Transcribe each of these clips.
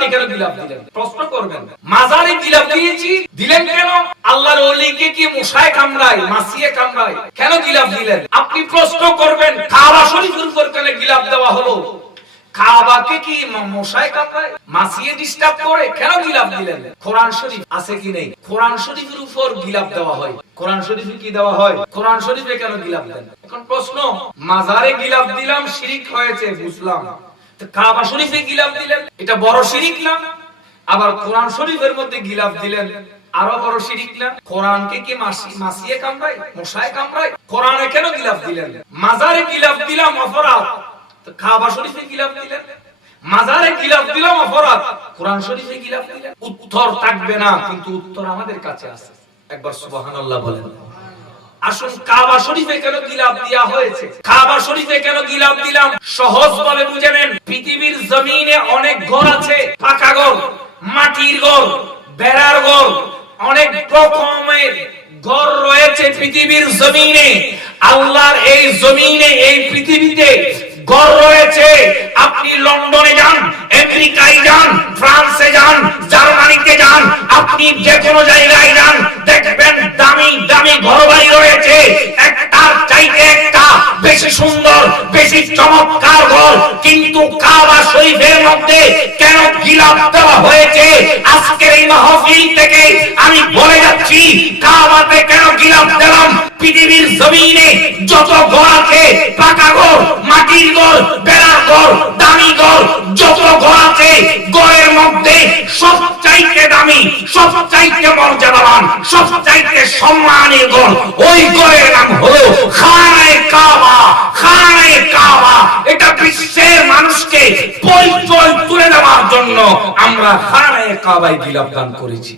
আপনি কেন গিলাফ দিলেন? প্রশ্ন করবেন। মাজারে গিলাফ দিয়েছি, দিলেন কেন? আল্লাহর ওলিকে কি মশায় কামড়ায়, মাসিয়ে কামড়ায়? কেন গিলাফ দিলেন? আপনি প্রশ্ন করবেন, কাবা শরীফের উপর কেন গিলাফ দেওয়া হলো? কাবাকে কি মশায় কামড়ায়? মাসিয়ে ডিস্টার্ব করে, কেন গিলাফ দিলেন? কোরআন শরীফ আছে কি নেই? কোরআন শরীফের উপর গিলাফ দেওয়া হয়। কোরআন শরীফে কি দেওয়া হয়? কোরআন শরীফে কেন গিলাফ দেন? এখন প্রশ্ন, মাজারে গিলাপ দিলাম, শিরিক হয়েছে, বুঝলাম। কাবা শরীফে গিলাফ দিলেন, এটা বড় শিরিক না? আবার কোরআন শরীফের মধ্যে গিলাফ দিলেন, আরও বড় শিরিক না? কোরআনকে কি মাসি- মাসিয়ে কামড়ায়, মশায় কামড়ায়? কোরআনে কেন গিলাফ দিলেন? মাজারে গিলাফ দিলাম অপরাধ। তো কাবা শরীফে গিলাফ দিলেন? মাজারে গিলাফ দিলাম অপরাধ। কোরআন শরীফে গিলাফ দিলেন? উত্তর থাকবে না, কিন্তু উত্তর আমাদের কাছে আছে। একবার সুবহানাল্লাহ বলেন। আসুন, কাবা শরীফে কেন গিলাফ দেওয়া হয়েছে? কাবা শরীফে কেন গিলাফ দিলাম? সহজ ভাবে বুঝে নেন, পৃথিবীর জমিনে অনেক ঘর আছে, পাকা ঘর, মাটির ঘর, বেড়ার ঘর, অনেক রকমের ঘর রয়েছে পৃথিবীর জমিনে। আল্লাহর এই জমিনে, এই পৃথিবীতে ঘর রয়েছে। আপনি লন্ডনে যান, আমেরিকায় যান, ফ্রান্সে যান বেশি চমৎকার ঘর, কিন্তু কাবা শরীফের মধ্যে কেন গিলাপ দেওয়া হয়েছে? আজকের এই মাহফিল থেকে আমি বলে যাচ্ছি, কাবাতে কেন গিলাপ দিলাম? পৃথিবীর জমিনে যত ঘর আছে, পাকা ঘর, মাটির ঘর, বেড়ার ঘর, দামি ঘর, যত ঘর আছে, ঘরের মধ্যে সব চাইতে দামি সব চাইতে মর্যাদাবান সব চাইতে সম্মানের ঘর, ওই ঘরের নাম হলো খানায় আমরা হারায় কাবায় গিলাপ দান করেছি।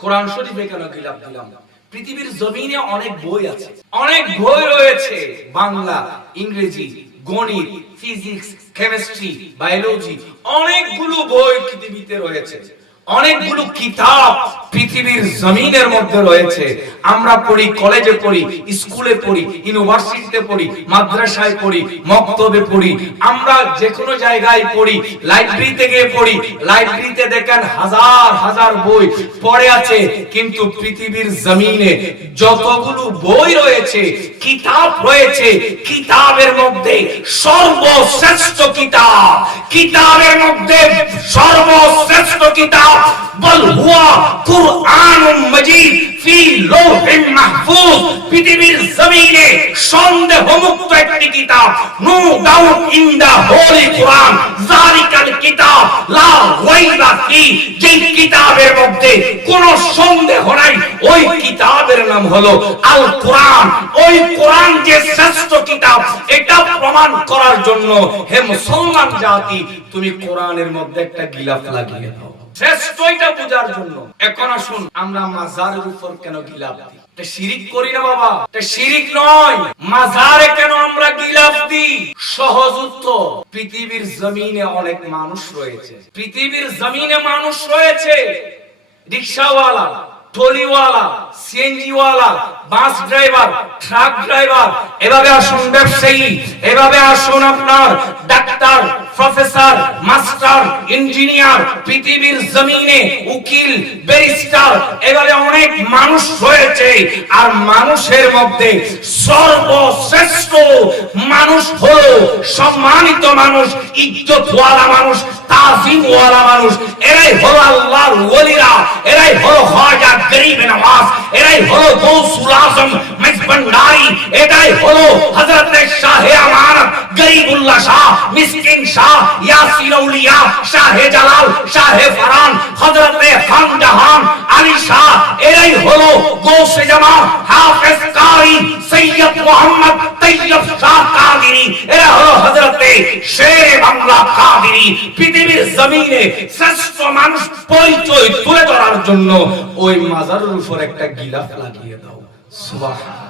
কোরআন শরীফে কেন গিলাপ দিলাম? পৃথিবীর জমিনে অনেক বই আছে। অনেক বই রয়েছে। বাংলা, ইংরেজি, গণিত, ফিজিক্স, কেমিস্ট্রি, বায়োলজি, অনেকগুলো বই পৃথিবীতে রয়েছে। অনেকগুলো কিতাব পৃথিবীর জমিনের মধ্যে রয়েছে। আমরা পড়ি কলেজে পড়ি স্কুলে পড়ি ইউনিভার্সিটিতে পড়ি, মাদ্রাসায় পড়ি, মক্তবে পড়ি। আমরা যে কোনো জায়গায় পড়ি লাইব্রেরিতে গিয়ে পড়ি। লাইব্রেরিতে দেখেন হাজার হাজার বই পড়ে আছে, কিন্তু পৃথিবীর জমিনে যতগুলো বই রয়েছে, কিতাব রয়েছে, কিতাবের মধ্যে সর্বশ্রেষ্ঠ কিতাব, কিতাবের মধ্যে সর্বশ্রেষ্ঠ কিতাব বল হুয়া কুরআনুম ফি লৌহিন মাহফুজ। পৃথিবীর জমিনে সন্দেহমুক্ত একটি কিতাব no doubt in the holy Quran জালিকাল কিতাব লা রাইবা ফি কিতাবের মধ্যে কোনো সন্দেহ নাই, ওই কিতাবের নাম হলো আল কোরআন। ওই কোরআন যে শ্রেষ্ঠ কিতাব, এটা প্রমাণ করার জন্য হে মুসলমান জাতি, তুমি কোরআনের মধ্যে একটা গিলাফ লাগিয়ে দাও। বোঝার জন্য। এখন আসুন আমরা মাজারের উপর কেন গিলাফ দিই? শিরিক করি না বাবা, এটা শিরিক নয়। মাজারে কেন আমরা গিলাফ দিই? সহজ পৃথিবীর জমিনে অনেক মানুষ রয়েছে। পৃথিবীর জমিনে মানুষ রয়েছে। রিক্সাওয়ালা, টলিওয়ালা, সিএনজিওয়ালা, বাস ড্রাইভার, ট্রাক ড্রাইভার, এভাবে আসুন ব্যবসায়ী, এভাবে আসুন আপনার ডাক্তার প্রফেসর, মাস্টার, ইঞ্জিনিয়ার, পৃথিবীর জমিনে উকিল, ব্যারিস্টার এভাবে অনেক মানুষ রয়েছে আর মানুষের মধ্যে সর্বশ্রেষ্ঠ মানুষ হলো সম্মানিত মানুষ, ইজ্জতওয়ালা মানুষ, তাজিমওয়ালা মানুষ। এরাই হলো আল্লাহর ওলিরা, এরাই মিসকিন শাহ শাহে জালাল, শাহে ফরান আলী শাহ, এরাই হলো জামা, হাফেজ কারি, সৈয়দ মোহাম্মদ তৈয়ব শাহ এরা হলো শের বাংলা পৃথিবীর জমিনে শ্রেষ্ঠ মানুষ পরিচয় তুলে ধরার জন্য ওই উপর একটা গিলাফ লাগিয়ে দাও। সুবহান